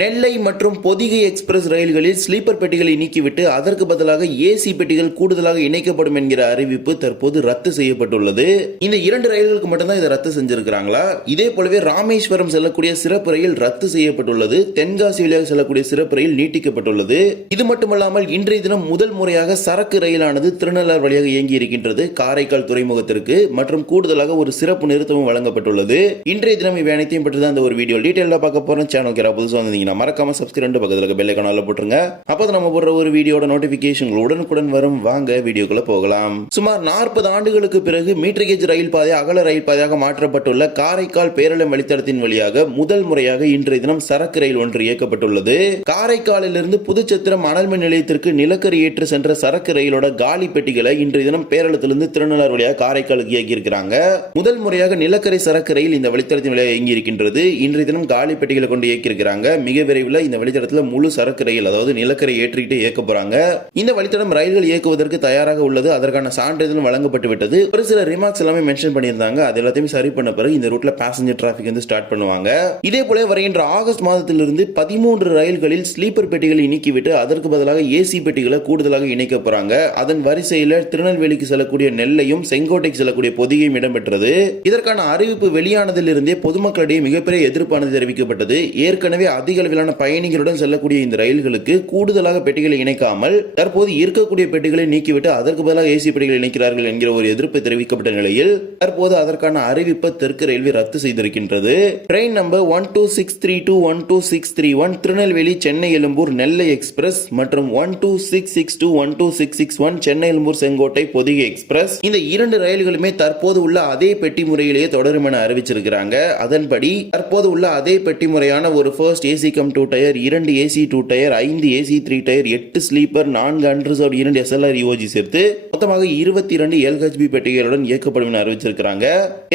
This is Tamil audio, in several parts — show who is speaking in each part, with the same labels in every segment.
Speaker 1: நெல்லை மற்றும் பொதிகை எக்ஸ்பிரஸ் ரயில்களில் ஸ்லீப்பர் பெட்டிகளை நீக்கிவிட்டு அதற்கு பதிலாக ஏசி பெட்டிகள் கூடுதலாக இணைக்கப்படும் என்கிற அறிவிப்பு தற்போது ரத்து செய்யப்பட்டுள்ளது. இந்த இரண்டு ரயில்களுக்கு மட்டும்தான் இதை ரத்து செஞ்சிருக்கிறாங்களா? இதே போலவே ராமேஸ்வரம் செல்லக்கூடிய சிறப்பு ரயில் ரத்து செய்யப்பட்டுள்ளது. தென்காசி வழியாக செல்லக்கூடிய சிறப்பு ரயில் நீட்டிக்கப்பட்டுள்ளது. இது மட்டுமல்லாமல் இன்றைய தினம் முதல் முறையாக சரக்கு ரயிலானது திருநள்ளார் வழியாக இயங்கி இருக்கின்றது காரைக்கால் துறைமுகத்திற்கு மற்றும் கூடுதலாக ஒரு சிறப்பு நிறுத்தமும் வழங்கப்பட்டுள்ளது. இன்றைய தினம் இவை அனைத்தையும் பற்றி தான் இந்த ஒரு வீடியோ டீட்டெயிலாக பார்க்க போறோம். சேனல் யாராவது புதுசாக வந்தீங்கன்னா மறக்காம சப்ஸ்கிரைப் பக்கத்தில் பெல்லை கனால போட்டுருங்க. அப்போ நம்ம போடுற ஒரு வீடியோட நோட்டிபிகேஷன் உடனுக்குடன் வரும். வாங்க வீடியோக்குள்ள போகலாம். சுமார் நாற்பது ஆண்டுகளுக்கு பிறகு மீட்டர் கேஜ் ரயில் பாதை அகல ரயில் பாதையாக மாற்றப்பட்டுள்ள காரைக்கால் பேரளம் வழித்தடத்தின் வழியாக முதல் முறையாக இன்றைய தினம் சரக்கு ரயில் ஒன்று இயக்கப்பட்டுள்ளது. காரைக்காலிலிருந்து புதுச்சத்திரம் அனல்மின் நிலையத்திற்கு நிலக்கரி ஏற்று சென்ற சரக்கு ரயிலோட காலி பெட்டிகளை இன்றைய தினம் பேரளத்திலிருந்து திருநள்ளார் வழியாக காரைக்காலுக்கு இயக்கியிருக்கிறாங்க. முதல் முறையாக நிலக்கரி சரக்கு ரயில் இந்த வழித்தடத்தின் வழியாக இயங்கி இருக்கின்றது இன்றைய தினம் காலி பெட்டிகளை கொண்டு இயக்கியிருக்கிறாங்க. மிக விரைவில் இந்த வழித்தடத்தில் முழு சரக்கு ரயில் அதாவது நிலக்கரை ஏற்றிக்கிட்டு இயக்க போறாங்க. இந்த வழித்தடம் ரயில்கள் இயக்குவதற்கு தயாராக உள்ளது. அதற்கான சான்றிதழும் வழங்கப்பட்டு விட்டது. ஒரு சில ரிமார்க்ஸ் எல்லாமே மென்ஷன் பண்ணியிருந்தாங்க. அது எல்லாத்தையும் சரி பண்ண பிறகு இந்த ரூட்ல பேசஞ்சர் டிராபிக் வந்து ஸ்டார்ட் பண்ணுவாங்க. இதே போல வருகின்ற ஆகஸ்ட் மாதத்திலிருந்து பதிமூன்று ரயில்களில் ஸ்லீப்பர் பெட்டிகளை நீக்கிவிட்டு அதற்கு பதிலாக ஏசி பெட்டிகளை கூடுதலாக இணைக்க போறாங்க. அதன் வரிசையில் திருநெல்வேலிக்கு செல்லக்கூடிய நெல்லையும் செங்கோட்டைக்கு செல்லக்கூடிய பொதிகையும் இடம்பெற்றது. இதற்கான அறிவிப்பு வெளியானதிலிருந்தே பொதுமக்களிடையே மிகப்பெரிய எதிர்ப்பானது தெரிவிக்கப்பட்டது. ஏற்கனவே அதிக அளவிலான பயணிகளுடன் செல்லக்கூடிய இந்த ரயில்களுக்கு கூடுதலாக பெட்டிகளை இணைக்காமல் தற்போது இருக்கக்கூடிய பெட்டிகளை நீக்கிவிட்டு அதற்கு பதிலாக ஏசி பெட்டிகளை இணைக்கிறார்கள் என்கிற ஒரு எதிர்ப்பு தெரிவிக்கப்பட்ட நிலையில் தற்போது அதற்கான அறிவிப்பை தெற்கு ரயில்வே ரத்து செய்திருக்கின்றது. Train number one two six three two one two six three one Tirunelveli Chennai Egmore Nellai express மற்றும் one two six six two one two six six one Chennai Egmore Sengottai Pothigai express. இந்த இரண்டு ரயில்களுமே தற்போது உள்ள அதே பெட்டி முறையிலேயே தொடரும் என அறிவிச்சிருக்கிறாங்க. அதன்படி தற்போது உள்ள அதே பெட்டி முறையான ஒரு first AC AC cum two tier இரண்டு ஏசி டூ டயர் ஐந்து ஏசி த்ரீ டயர் எட்டு ஸ்லீப்பர் நான்கு அன்ரிசர்வ் இரண்டு எஸ்எல்ஆர் யூஓஜி சேர்த்து மொத்தமாக இருபத்தி இரண்டு எல்ஹெச்பி பெட்டிகளுடன் இயக்கப்படும் என அறிவிச்சிருக்கிறாங்க.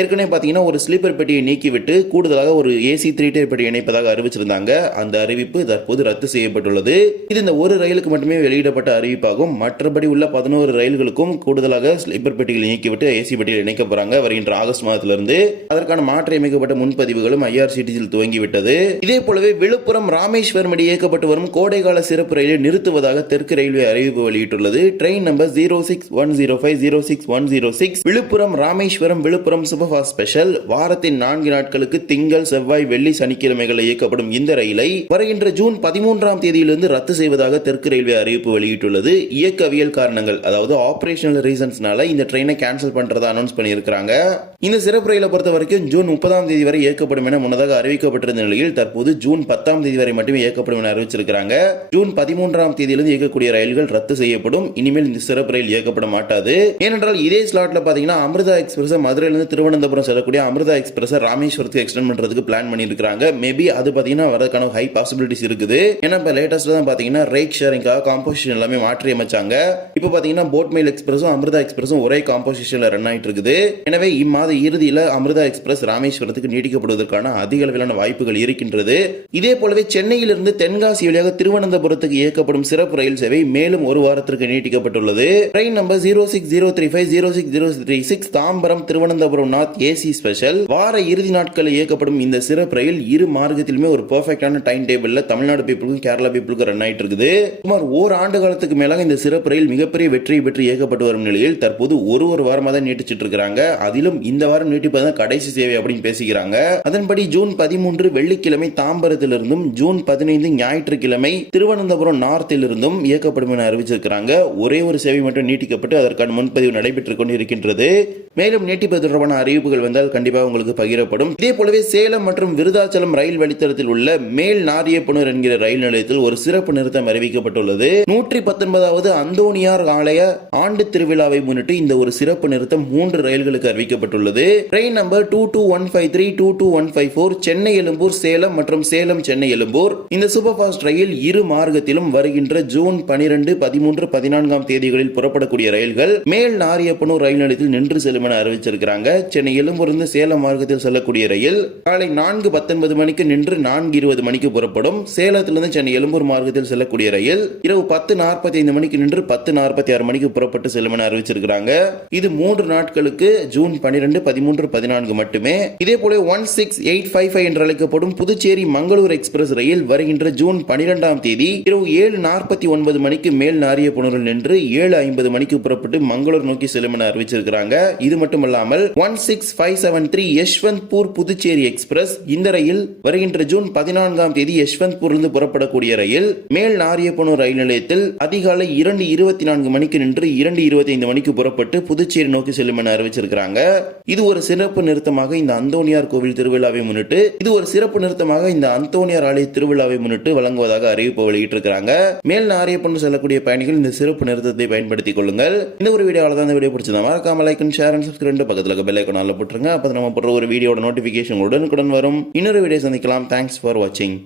Speaker 1: ஏற்கனவே பார்த்தீங்கன்னா ஒரு ஸ்லீப்பர் பெட்டியை நீக்கிவிட்டு கூடுதலாக ஒரு ஏசி த்ரீ டயர் பெட்டி இணைப்பதாக அறிவிச்சிருந்தாங்க. அந்த அறிவிப்பு தற்போது ரத்து செய்யப்பட்டுள்ளது. இது இந்த ஒரு ரயிலுக்கு மட்டுமே வெளியிடப்பட்ட அறிவிப்பாகும். மற்றபடி உள்ள பதினோரு ரயில்களுக்கும் கூடுதலாக ஸ்லீப்பர் பெட்டிகளை நீக்கிவிட்டு ஏசி பெட்டியில் இணைக்க போறாங்க. வருகின்ற ஆகஸ்ட் மாதத்திலிருந்து அதற்கான மாற்றியமைக்கப்பட்ட முன்பதிவுகளும் ஐஆர்சிடிசியில் துவங்கிவிட்டது. இதே போலவே விழு விழுப்புரம் ராமேஸ்வரம் இடையே இயக்கப்பட்டு வரும் கோடைகால சிறப்பு ரயிலை நிறுத்துவதாக தெற்கு ரயில்வே அறிவிப்பு வெளியிட்டுள்ளது. Train number zero six one zero five zero six one zero six Villupuram Rameswaram Villupuram superfast special. வாரத்தின் நான்கு நாட்களுக்கு திங்கள் செவ்வாய் வெள்ளி சனிக்கிழமைகளில் இயக்கப்படும் இந்த ரயிலை வருகின்ற ஜூன் பதிமூன்றாம் தேதியிலிருந்து ரத்து செய்வதாக தெற்கு ரயில்வே அறிவிப்பு வெளியிட்டுள்ளது. இயக்கவியல் காரணங்கள் அதாவது ஆபரேஷனல் ரீசன்ஸ்னால இந்த ட்ரெயினை கேன்சல் பண்றதா அனௌன்ஸ் பண்ணியிருக்காங்க இந்த சிறப்பு ரயிலை பொறுத்த வரைக்கும் ஜூன் முப்பதாம் தேதி வரை இயக்கப்படும் என முன்னதாக அறிவிக்கப்பட்டிருந்த நிலையில் தற்போது ஜூன் பத்து பத்தாம் தேதி வரை மட்டுமே இயக்கப்படும் என அறிவிச்சிருக்கிறாங்க. ஜூன் பதிமூன்றாம் தேதியிலிருந்து இயக்கக்கூடிய ரயில்கள் ரத்து செய்யப்படும். இனிமேல் இந்த சிறப்பு ரயில் இயக்கப்பட மாட்டாது. ஏனென்றால் இதே ஸ்லாட்ல பாத்தீங்கன்னா அமிர்தா எக்ஸ்பிரஸ் மதுரையிலிருந்து திருவனந்தபுரம் செல்லக்கூடிய அமிர்தா எக்ஸ்பிரஸ் ராமேஸ்வரத்துக்கு எக்ஸ்டெண்ட் பண்றதுக்கு பிளான் பண்ணியிருக்காங்க மேபி அது பாத்தீங்கன்னா வரதுக்கான ஹை பாசிபிலிட்டிஸ் இருக்குது. ஏன்னா இப்போ லேட்டஸ்ட் தான் பாத்தீங்கன்னா ரேக் ஷேரிங்காக காம்போசிஷன் எல்லாமே மாற்றி அமைச்சாங்க. இப்போ பாத்தீங்கன்னா போட் மெயில் எக்ஸ்பிரஸும் அமிர்தா எக்ஸ்பிரஸும் ஒரே காம்போசிஷன்ல ரன் ஆயிட்டு இருக்குது. எனவே இம்மாத இறுதியில் அமிர்தா எக்ஸ்பிரஸ் ராமேஸ்வரத்துக்கு நீட்டிக்கப்படுவதற்கான அதிக அளவிலான வாய்ப்புகள் இருக்கின்றது. இதே போலவே சென்னையிலிருந்து தென்காசி வழியாக திருவனந்தபுரத்துக்கு இயக்கப்படும் சிறப்பு ரயில் சேவை மேலும் ஒரு வாரத்திற்கு நீட்டிக்கப்பட்டுள்ளது. Train number zero six zero three five zero six zero three six Tambaram Thiruvananthapuram north AC special. வார இறுதி நாட்களில் இயக்கப்படும் இந்த சிறப்பு ரயில் இரு மார்க்கத்திலுமே ஒரு பெர்ஃபெக்டான டைம் டேபிள்ல தமிழ்நாடு பீப்புளுக்கும் கேரளா பீப்புளுக்கும் ரன் ஆயிட்டு இருக்குது. சுமார் ஓர் ஆண்டு காலத்துக்கு மேலாக இந்த சிறப்பு ரயில் மிகப்பெரிய வெற்றியை பெற்று இயக்கப்பட்டு வரும் நிலையில் தற்போது ஒரு ஒரு வாரமாக தான் நீட்டிச்சிட்டு இருக்காங்க அதிலும் இந்த வாரம் நீட்டிப்பதுதான் கடைசி சேவை அப்படின்னு பேசுகிறாங்க அதன்படி ஜூன் பதிமூன்று வெள்ளிக்கிழமை தாம்பரத்திலிருந்து இருந்தும் ஜூன் பதினைந்து ஞாயிற்றுக்கிழமை திருவனந்தபுரம் நார்த்திலிருந்தும் இயக்கப்படும் என அறிவிச்சிருக்கிறாங்க. ஒரே ஒரு சேவை மட்டும் நீட்டிக்கப்பட்டு அதற்கான முன்பதிவு நடைபெற்றுக் கொண்டிருக்கின்றது. மேலும் நீட்டிப்பது தொடர்பான அறிவிப்புகள் வந்தால் கண்டிப்பாக உங்களுக்கு பகிரப்படும். இதே போலவே சேலம் மற்றும் விருதாச்சலம் ரயில் வழித்தடத்தில் உள்ள மேல் நாரியப்புணர் என்கிற ரயில் நிலையத்தில் ஒரு சிறப்பு நிறுத்தம் அறிவிக்கப்பட்டுள்ளது. நூற்றி பத்தொன்பதாவது அந்தோனியார் ஆலய ஆண்டு திருவிழாவை முன்னிட்டு இந்த ஒரு சிறப்பு நிறுத்தம் மூன்று ரயில்களுக்கு அறிவிக்கப்பட்டுள்ளது. Train number two two one five three two two one five four Chennai Egmore Salem மற்றும் சேலம் சென்னை சென்னை எழும்பூர். இந்த சூப்பர் ஃபாஸ்ட் ரயில் இரு மார்க்கத்திலும் வருகின்ற ஜூன் பனிரெண்டு பதிமூன்று பதினான்காம் தேதிகளில் புறப்படக்கூடிய ரயில்கள் மேல் நாரியப்பனூர் ரயில் நிலையத்தில் நின்று செல்லும் என அறிவிச்சிருக்கிறாங்க. சென்னை எழும்பூரிலிருந்து சேலம் மார்க்கத்தில் செல்லக்கூடிய ரயில் காலை நான்கு பத்தொன்பது மணிக்கு நின்று நான்கு இருபது மணிக்கு புறப்படும். சேலத்திலிருந்து சென்னை எழும்பூர் மார்க்கத்தில் செல்லக்கூடிய ரயில் இரவு பத்து நாற்பத்தி ஐந்து மணிக்கு நின்று பத்து நாற்பத்தி ஆறு மணிக்கு புறப்பட்டு செல்லும் என அறிவிச்சிருக்கிறாங்க. இது மூன்று நாட்களுக்கு ஜூன் பனிரெண்டு பதிமூன்று பதினான்கு மட்டுமே. இதே போல one six eight five five என்று அழைக்கப்படும் புதுச்சேரி மங்களூர் எக்ஸ் எக்ஸ்பிரஸ் ரயில் வருகின்ற ஜூன் பனிரெண்டாம் தேதி இரவு ஏழு நாற்பத்தி ஒன்பது மணிக்கு மேல் நாரியப்பனூரில் நின்று ஏழு ஐம்பது மணிக்கு புறப்பட்டு மங்களூர் நோக்கி செல்லும் என அறிவிச்சிருக்கிறாங்க. இது மட்டுமல்லாமல் one six five seven three Yesvantpur Puducherry express இந்த ரயில் வருகின்ற ஜூன் பதினான்காம் தேதி யஷ்வந்த்பூரிலிருந்து புறப்படக்கூடிய ரயில் மேல் நாரியப்பனூர் ரயில் நிலையத்தில் அதிகாலை இரண்டு இருபத்தி நான்கு மணிக்கு நின்று இரண்டு இருபத்தி ஐந்து மணிக்கு புறப்பட்டு புதுச்சேரி நோக்கி செல்லும் என அறிவிச்சிருக்கிறாங்க. இது ஒரு சிறப்பு நிறுத்தமாக இந்த அந்தோனியார் கோவில் திருவிழாவை முன்னிட்டு இது ஒரு சிறப்பு நிறுத்தமாக இந்த அந்தோனி அந்தோனியார் ஆலய திருவிழாவை முன்னிட்டு வழங்குவதாக அறிவிப்பு வெளியிட்டிருக்கிறாங்க. மேல் நாரியப்பன் செல்லக்கூடிய பயணிகள் இந்த சிறப்பு நிறுத்தத்தை பயன்படுத்திக் கொள்ளுங்கள். இந்த ஒரு வீடியோ தான் இந்த வீடியோ பிடிச்சதா மறக்காம like and share and subscribe பக்கத்தில் பெல் ஐக்கான போட்டுருங்க. அப்போ நம்ம போடுற ஒரு வீடியோட நோட்டிஃபிகேஷன் உடனுக்குடன் வரும். இன்னொரு வீடியோ சந்திக்கலாம். தேங்க்ஸ் ஃபார் வாட்சிங்